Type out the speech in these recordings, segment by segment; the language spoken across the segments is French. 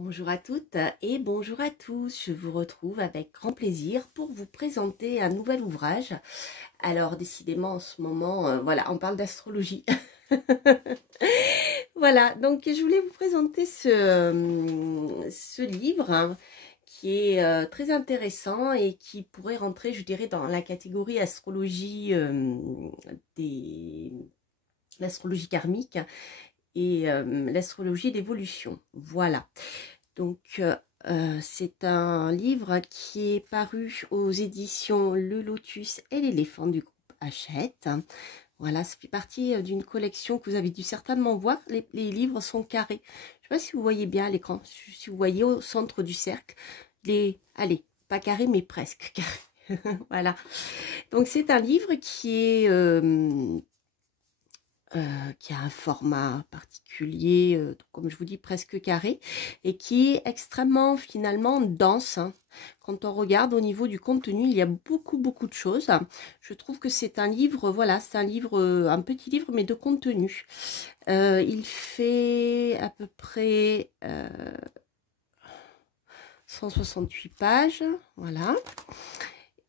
Bonjour à toutes et bonjour à tous. Je vous retrouve avec grand plaisir pour vous présenter un nouvel ouvrage. Alors décidément en ce moment, voilà, on parle d'astrologie. Voilà, donc je voulais vous présenter ce livre hein, qui est très intéressant et qui pourrait rentrer, je dirais, dans la catégorie astrologie l'astrologie karmique et l'astrologie d'évolution. Voilà. Donc, c'est un livre qui est paru aux éditions Le Lotus et l'éléphant du groupe Hachette. Voilà, ça fait partie d'une collection que vous avez dû certainement voir. Les livres sont carrés. Je ne sais pas si vous voyez bien à l'écran, si vous voyez au centre du cercle, allez, pas carré, mais presque carré. Voilà. Donc, c'est un livre qui a un format particulier, comme je vous dis, presque carré, et qui est extrêmement finalement dense. Hein. Quand on regarde au niveau du contenu, il y a beaucoup de choses. Je trouve que c'est un livre, voilà, c'est un livre, un petit livre, mais de contenu. Il fait à peu près 168 pages, voilà.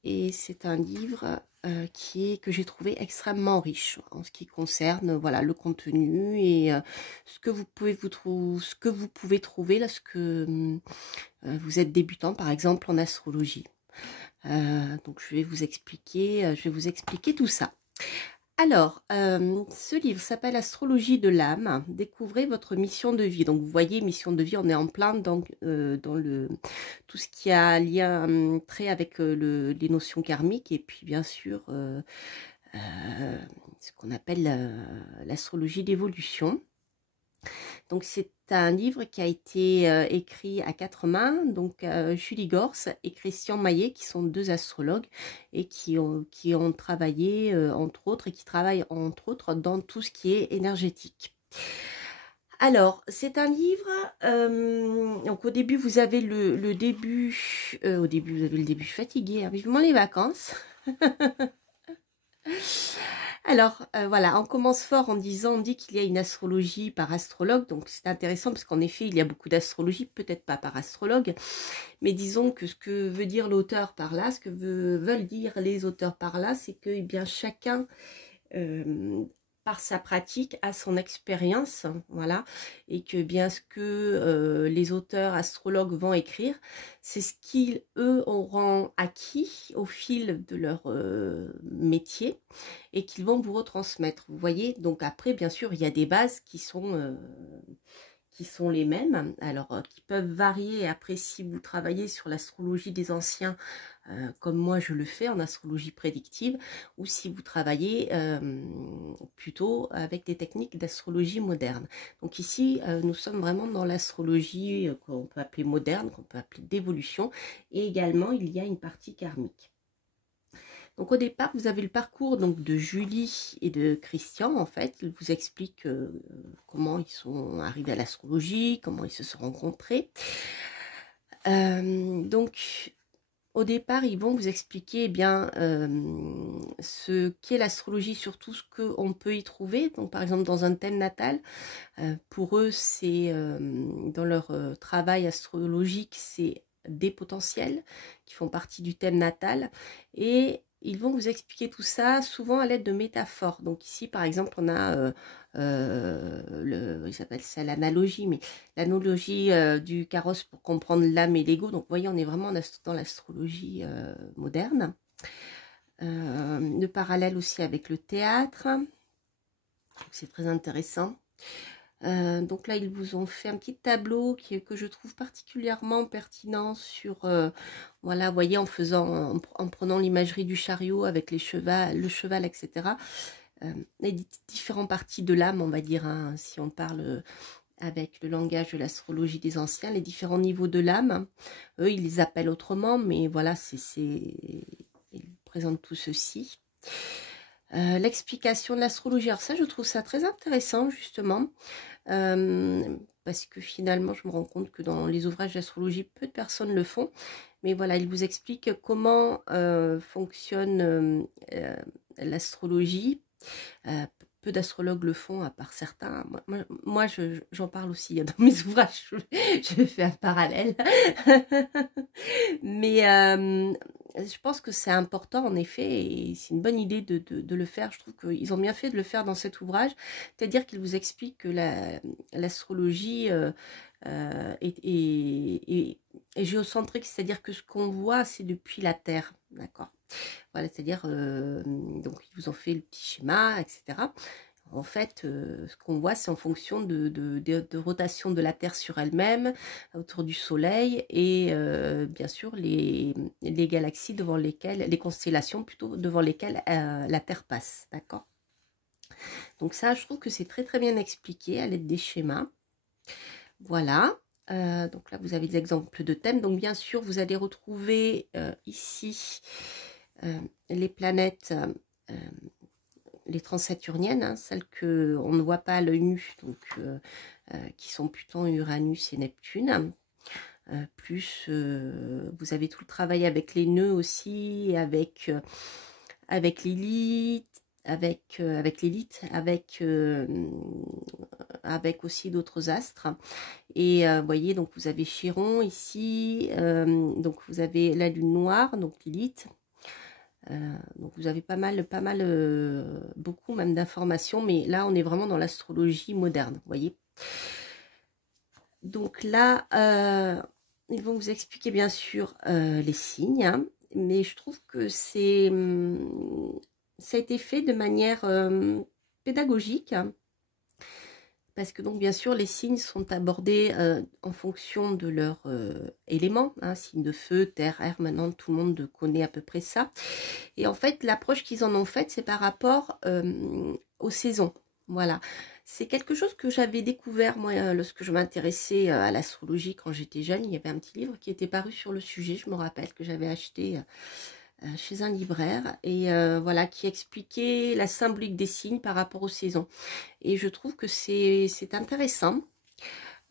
Et c'est un livre que j'ai trouvé extrêmement riche en ce qui concerne voilà, le contenu et ce que vous pouvez trouver lorsque vous êtes débutant, par exemple en astrologie. Donc je vais vous expliquer tout ça. Alors, ce livre s'appelle Astrologie de l'âme. Découvrez votre mission de vie. Donc, vous voyez, mission de vie, on est en plein dans tout ce qui a lien, trait avec les notions karmiques et puis, bien sûr, ce qu'on appelle l'astrologie d'évolution. Donc, c'est un livre qui a été écrit à 4 mains, donc Julie Gors et Christian Maillet, qui sont 2 astrologues et qui ont travaillé, entre autres, et qui travaillent, entre autres, dans tout ce qui est énergétique. Alors, c'est un livre, donc au début, vous avez le début, au début, vous avez le début fatigué, hein, vivement les vacances. Alors, voilà, on commence fort en disant, on dit qu'il y a une astrologie par astrologue, donc c'est intéressant parce qu'en effet, il y a beaucoup d'astrologie, peut-être pas par astrologue, mais disons que ce que veut dire l'auteur par là, ce que veulent dire les auteurs par là, c'est que eh bien, chacun, par sa pratique, a son expérience, voilà, et que bien ce que les auteurs astrologues vont écrire, c'est ce qu'ils, eux, auront acquis au fil de leur métier et qu'ils vont vous retransmettre. Vous voyez, donc après, bien sûr, il y a des bases qui sont les mêmes, alors qui peuvent varier. Après, si vous travaillez sur l'astrologie des anciens, comme moi je le fais en astrologie prédictive, ou si vous travaillez plutôt avec des techniques d'astrologie moderne. Donc ici, nous sommes vraiment dans l'astrologie qu'on peut appeler moderne, qu'on peut appeler d'évolution, et également il y a une partie karmique. Donc au départ, vous avez le parcours donc, de Julie et de Christian, en fait. Ils vous expliquent comment ils sont arrivés à l'astrologie, comment ils se sont rencontrés. Donc, au départ, ils vont vous expliquer bien ce qu'est l'astrologie, surtout ce qu'on peut y trouver. Donc, par exemple, dans un thème natal, pour eux, c'est dans leur travail astrologique, c'est des potentiels qui font partie du thème natal et ils vont vous expliquer tout ça souvent à l'aide de métaphores. Donc ici par exemple on a ils appellent ça l'analogie, mais l'analogie du carrosse pour comprendre l'âme et l'ego. Donc vous voyez, on est vraiment dans l'astrologie moderne. Le parallèle aussi avec le théâtre, c'est très intéressant. Donc là, ils vous ont fait un petit tableau que je trouve particulièrement pertinent sur, voilà, vous voyez, en prenant l'imagerie du chariot avec le cheval, etc. Les différentes parties de l'âme, on va dire, hein, si on parle avec le langage de l'astrologie des anciens, les différents niveaux de l'âme. Eux, ils les appellent autrement, mais voilà, ils présentent tout ceci. L'explication de l'astrologie, alors ça, je trouve ça très intéressant, justement. Parce que finalement je me rends compte que dans les ouvrages d'astrologie peu de personnes le font, mais voilà, il vous explique comment fonctionne l'astrologie, peu d'astrologues le font, à part certains. Moi j'en parle aussi dans mes ouvrages, je fais un parallèle. Mais je pense que c'est important, en effet, et c'est une bonne idée de le faire. Je trouve qu'ils ont bien fait de le faire dans cet ouvrage, c'est-à-dire qu'ils vous expliquent que l'astrologie est géocentrique, c'est-à-dire que ce qu'on voit, c'est depuis la Terre, d'accord? Voilà, c'est-à-dire, donc ils vous ont fait le petit schéma, etc. En fait, ce qu'on voit, c'est en fonction de rotation de la Terre sur elle-même, autour du Soleil, et bien sûr les galaxies devant lesquelles, les constellations plutôt, devant lesquelles la Terre passe, d'accord? Donc ça, je trouve que c'est très très bien expliqué à l'aide des schémas. Voilà. Donc là, vous avez des exemples de thèmes. Donc bien sûr, vous allez retrouver ici les planètes, les transsaturniennes, hein, celles qu'on ne voit pas à l'œil nu, donc qui sont Pluton, Uranus et Neptune. Plus vous avez tout le travail avec les nœuds aussi, avec Lilith, avec l'élite, avec aussi d'autres astres. Et vous voyez, donc vous avez Chiron ici, donc vous avez la lune noire, donc Lilith. Donc vous avez pas mal, beaucoup même d'informations, mais là on est vraiment dans l'astrologie moderne, vous voyez. Donc là, ils vont vous expliquer bien sûr les signes, hein, mais je trouve que ça a été fait de manière pédagogique, hein, parce que donc bien sûr les signes sont abordés en fonction de leur élément, hein, signe de feu, terre, air, maintenant tout le monde connaît à peu près ça. Et en fait l'approche qu'ils en ont faite, c'est par rapport aux saisons. Voilà, c'est quelque chose que j'avais découvert moi lorsque je m'intéressais à l'astrologie quand j'étais jeune. Il y avait un petit livre qui était paru sur le sujet, je me rappelle, que j'avais acheté chez un libraire, et voilà, qui expliquait la symbolique des signes par rapport aux saisons. Et je trouve que c'est intéressant.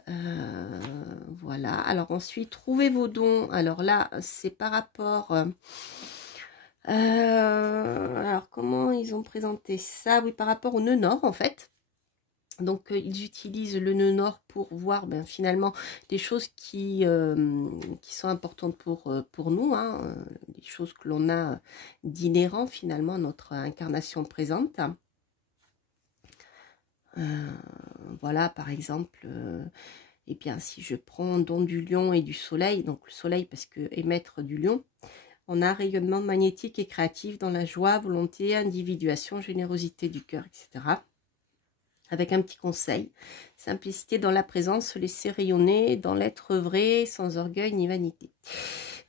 Voilà, alors ensuite, trouvez vos dons. Alors là, c'est par rapport... alors, comment ils ont présenté ça? Oui, par rapport au nœud nord, en fait. Donc, ils utilisent le nœud nord pour voir finalement des choses qui sont importantes pour nous, hein, des choses que l'on a d'inhérent finalement à notre incarnation présente. Voilà, par exemple, eh bien, si je prends don du lion et du soleil, donc le soleil parce que est maître du lion, on a rayonnement magnétique et créatif dans la joie, volonté, individuation, générosité du cœur, etc. Avec un petit conseil, simplicité dans la présence, se laisser rayonner dans l'être vrai, sans orgueil ni vanité.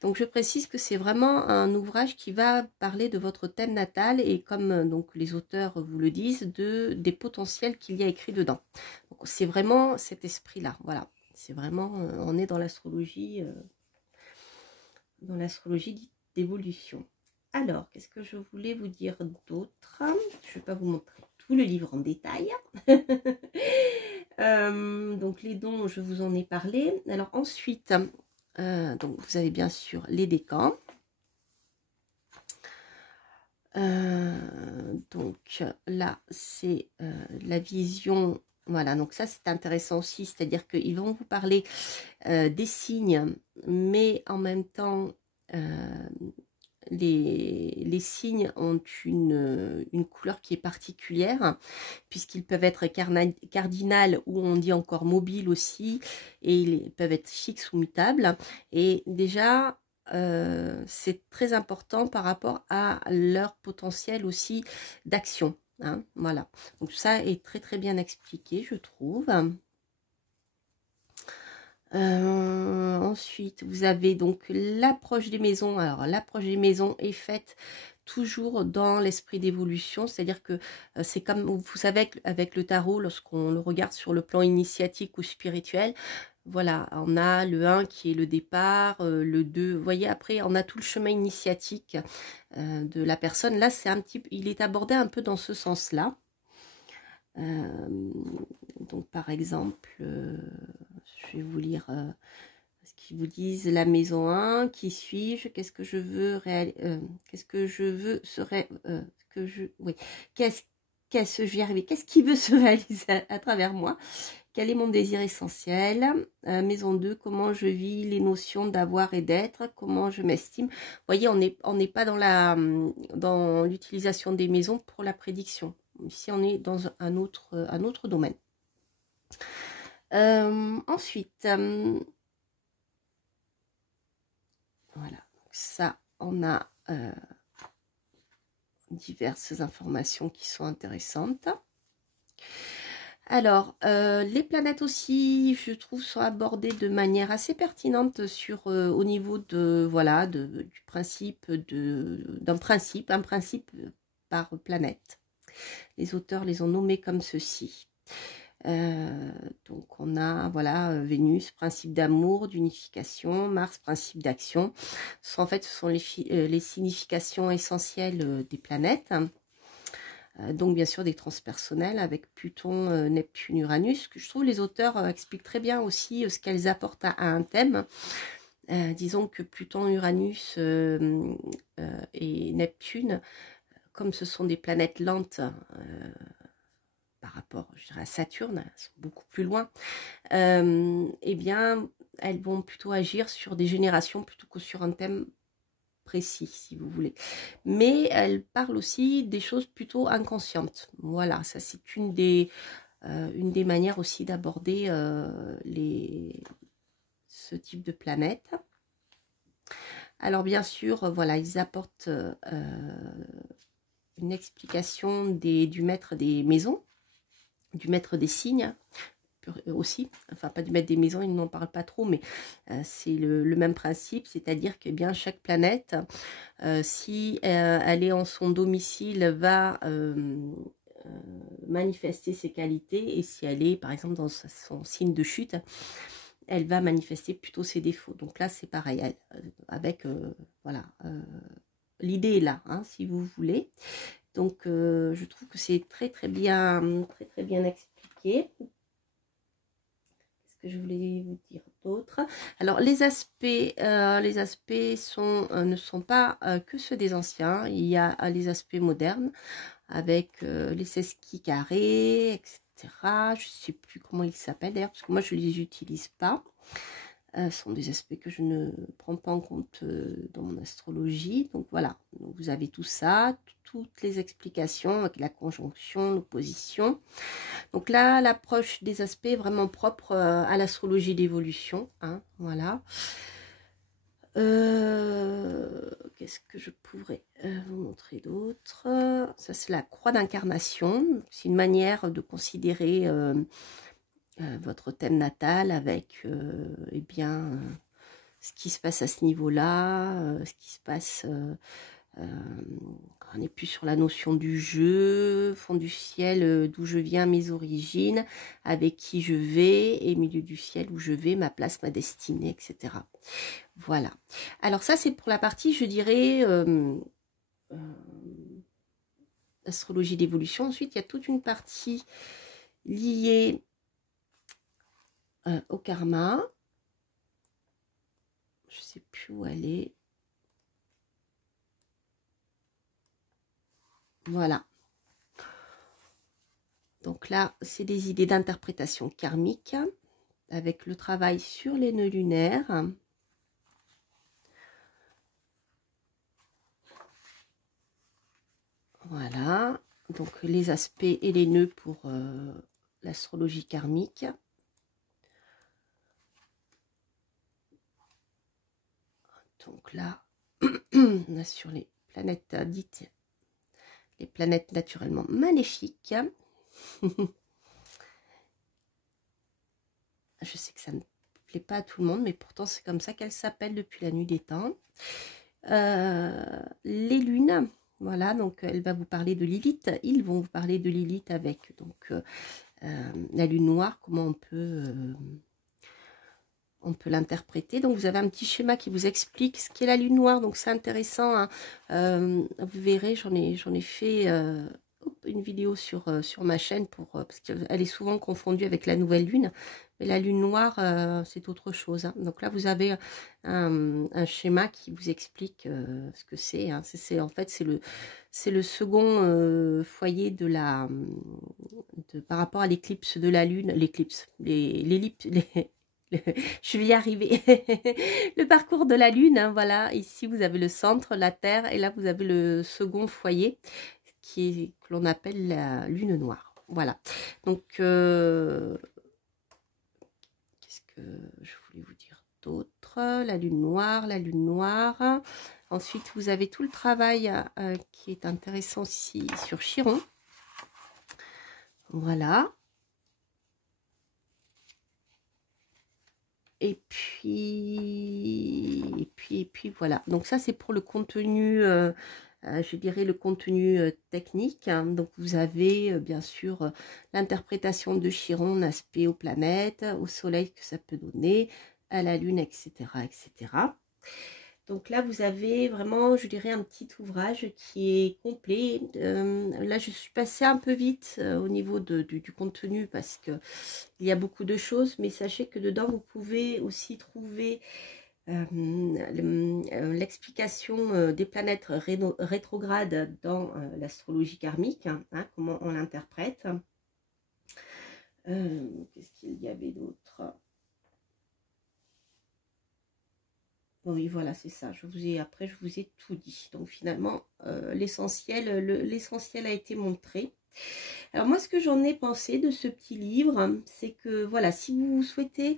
Donc je précise que c'est vraiment un ouvrage qui va parler de votre thème natal, et comme donc les auteurs vous le disent, des potentiels qu'il y a écrits dedans. Donc c'est vraiment cet esprit-là, voilà. C'est vraiment, on est dans l'astrologie d'évolution. Alors, qu'est-ce que je voulais vous dire d'autre? Je ne vais pas vous montrer tout le livre en détail. Donc, les dons, je vous en ai parlé. Alors, ensuite, donc vous avez bien sûr les décans. Donc, là, c'est la vision. Voilà, donc ça, c'est intéressant aussi. C'est-à-dire qu'ils vont vous parler des signes, mais en même temps... les signes ont une couleur qui est particulière, puisqu'ils peuvent être cardinal, ou on dit encore mobile aussi, et ils peuvent être fixes ou mutables. Et déjà, c'est très important par rapport à leur potentiel aussi d'action, hein, voilà. Donc ça est très très bien expliqué, je trouve. Ensuite, vous avez donc l'approche des maisons. Alors, l'approche des maisons est faite toujours dans l'esprit d'évolution, c'est-à-dire que c'est comme, vous savez, avec le tarot, lorsqu'on le regarde sur le plan initiatique ou spirituel, voilà, on a le 1 qui est le départ, le 2, vous voyez, après, on a tout le chemin initiatique de la personne. Là, c'est un petit, il est abordé un peu dans ce sens-là. Donc, par exemple... je vais vous lire ce qu'ils vous disent. La maison 1, qui suis-je? Qu'est-ce que je veux qu'est-ce que je veux serait oui. je vais y arriver, qu'est-ce qui veut se réaliser à travers moi? Quel est mon désir essentiel? Maison 2, comment je vis les notions d'avoir et d'être? Comment je m'estime? Vous voyez, on n'est pas dans l'utilisation des maisons pour la prédiction. Ici, on est dans un autre domaine. Ensuite, voilà, ça, on a diverses informations qui sont intéressantes. Alors, les planètes aussi, je trouve, sont abordées de manière assez pertinente sur, au niveau de, voilà, du principe, un principe par planète. Les auteurs les ont nommés comme ceci. Donc, on a, voilà, Vénus, principe d'amour, d'unification, Mars, principe d'action. En fait, ce sont les significations essentielles des planètes. Donc bien sûr des transpersonnels avec Pluton, Neptune, Uranus, que je trouve les auteurs expliquent très bien aussi ce qu'elles apportent à un thème. Disons que Pluton, Uranus et Neptune, comme ce sont des planètes lentes par rapport, je dirais, à Saturne, elles sont beaucoup plus loin, eh bien elles vont plutôt agir sur des générations plutôt que sur un thème précis, si vous voulez. Mais elle parle aussi des choses plutôt inconscientes. Voilà, ça c'est une des manières aussi d'aborder ce type de planète. Alors bien sûr, voilà, ils apportent une explication du maître des maisons, du maître des signes, aussi, enfin pas du maître des maisons, il n'en parle pas trop, mais c'est le même principe, c'est-à-dire que bien chaque planète, si elle est en son domicile, va manifester ses qualités, et si elle est par exemple dans son signe de chute, elle va manifester plutôt ses défauts. Donc là c'est pareil, avec voilà, l'idée est là, hein, si vous voulez. Donc je trouve que c'est très bien expliqué. Que je voulais vous dire d'autres. Alors les aspects ne sont pas que ceux des anciens. Il y a les aspects modernes avec les sesquis carrés, etc. Je ne sais plus comment ils s'appellent d'ailleurs parce que moi je ne les utilise pas. Ce sont des aspects que je ne prends pas en compte dans mon astrologie. Donc voilà, donc, vous avez tout ça, toutes les explications avec la conjonction, l'opposition. Donc là, l'approche des aspects est vraiment propre à l'astrologie d'évolution. Hein, voilà. Qu'est-ce que je pourrais vous montrer d'autre? Ça, c'est la croix d'incarnation. C'est une manière de considérer votre thème natal avec eh bien, ce qui se passe à ce niveau-là, ce qui se passe... on n'est plus sur la notion du jeu, fond du ciel, d'où je viens, mes origines, avec qui je vais, et milieu du ciel où je vais, ma place, ma destinée, etc. Voilà. Alors ça, c'est pour la partie, je dirais, astrologie d'évolution. Ensuite, il y a toute une partie liée au karma. Je ne sais plus où elle est. Voilà. Donc là, c'est des idées d'interprétation karmique avec le travail sur les nœuds lunaires. Voilà. Donc les aspects et les nœuds pour l'astrologie karmique. Donc là, on a sur les planètes dites, les planètes naturellement maléfiques. Je sais que ça ne plaît pas à tout le monde, mais pourtant c'est comme ça qu'elles s'appellent depuis la nuit des temps. Les lunes, voilà, donc elle va vous parler de Lilith. Ils vont vous parler de Lilith avec donc la lune noire, comment on peut l'interpréter. Donc vous avez un petit schéma qui vous explique ce qu'est la lune noire, donc c'est intéressant, hein. Vous verrez, j'en ai fait une vidéo sur ma chaîne parce qu'elle est souvent confondue avec la nouvelle lune, Mais la lune noire, c'est autre chose, hein. Donc là, vous avez un schéma qui vous explique ce que c'est, hein. En fait, c'est le second foyer de par rapport à l'éclipse de la lune, l'ellipse, je vais y arriver. Le parcours de la lune, hein, voilà. Ici, vous avez le centre, la Terre, et là, vous avez le second foyer que l'on appelle la lune noire. Voilà. Donc, qu'est-ce que je voulais vous dire d'autre? La lune noire, la lune noire. Ensuite, vous avez tout le travail qui est intéressant aussi sur Chiron. Voilà. Et puis voilà. Donc ça, c'est pour le contenu, je dirais le contenu technique, hein. Donc vous avez bien sûr l'interprétation de Chiron en aspect aux planètes, au soleil que ça peut donner, à la lune, etc., etc. Donc là, vous avez vraiment, je dirais, un petit ouvrage qui est complet. Là, je suis passée un peu vite au niveau du contenu parce que il y a beaucoup de choses, mais sachez que dedans, vous pouvez aussi trouver l'explication des planètes rétrogrades dans l'astrologie karmique, hein, comment on l'interprète. Qu'est-ce qu'il y avait d'autre? Oui, voilà, c'est ça. Après, je vous ai tout dit. Donc finalement, l'essentiel a été montré. Alors moi, ce que j'en ai pensé de ce petit livre, c'est que voilà, si vous souhaitez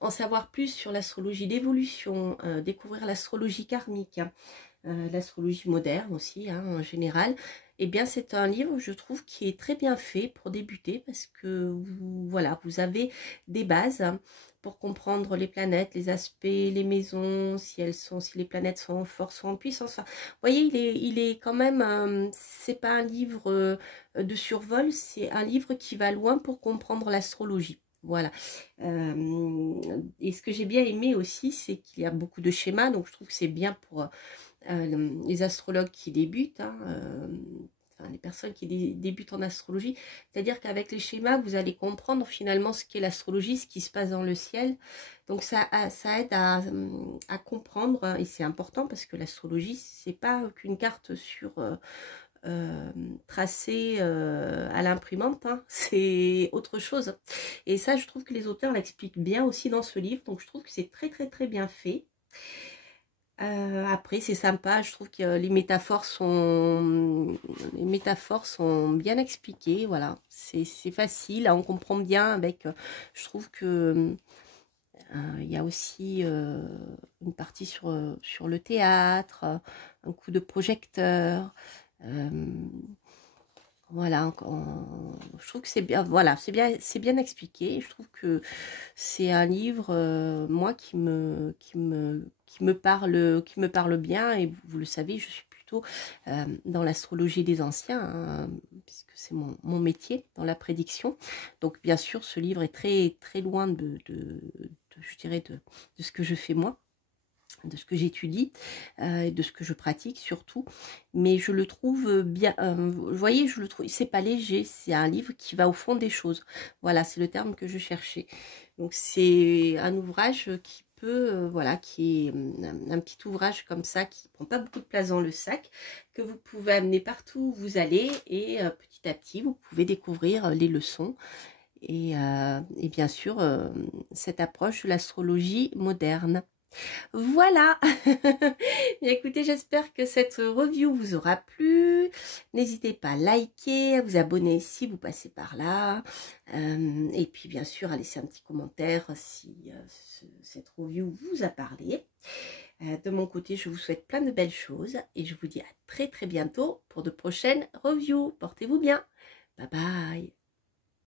en savoir plus sur l'astrologie d'évolution, découvrir l'astrologie karmique, l'astrologie moderne aussi, hein, en général, eh bien c'est un livre, je trouve, qui est très bien fait pour débuter parce que voilà, vous avez des bases pour comprendre les planètes, les aspects, les maisons, si les planètes sont en force ou en puissance. Enfin, vous voyez, il est quand même, c'est pas un livre de survol, c'est un livre qui va loin pour comprendre l'astrologie. Voilà. Et ce que j'ai bien aimé aussi, c'est qu'il y a beaucoup de schémas, donc je trouve que c'est bien pour les astrologues qui débutent, hein, enfin, les personnes qui débutent en astrologie. C'est-à-dire qu'avec les schémas, vous allez comprendre finalement ce qu'est l'astrologie, ce qui se passe dans le ciel. Donc ça aide à comprendre, hein, et c'est important parce que l'astrologie, c'est pas qu'une carte sur... tracé à l'imprimante, hein, c'est autre chose. Et ça, je trouve que les auteurs l'expliquent bien aussi dans ce livre, donc je trouve que c'est très très très bien fait. Après, c'est sympa, je trouve que les métaphores sont bien expliquées, voilà, c'est facile, on comprend bien avec, je trouve que il y a aussi une partie sur le théâtre, un coup de projecteur, voilà, je trouve que c'est bien, voilà, c'est bien expliqué. Je trouve que c'est un livre, moi, qui me parle bien. Et vous le savez, je suis plutôt dans l'astrologie des anciens, hein, puisque c'est mon métier dans la prédiction. Donc, bien sûr, ce livre est très très loin je dirais, de ce que je fais moi, de ce que j'étudie, de ce que je pratique surtout, mais je le trouve bien, vous voyez, je le trouve, c'est pas léger, c'est un livre qui va au fond des choses, voilà, c'est le terme que je cherchais. Donc c'est un ouvrage qui peut, voilà, qui est un petit ouvrage comme ça, qui prend pas beaucoup de place dans le sac, que vous pouvez amener partout où vous allez, et petit à petit, vous pouvez découvrir les leçons, et bien sûr, cette approche de l'astrologie moderne. Voilà. Bien, écoutez, j'espère que cette review vous aura plu. N'hésitez pas à liker, à vous abonner si vous passez par là. Et puis bien sûr, à laisser un petit commentaire si cette review vous a parlé. De mon côté, je vous souhaite plein de belles choses et je vous dis à très très bientôt pour de prochaines reviews. Portez-vous bien. Bye bye.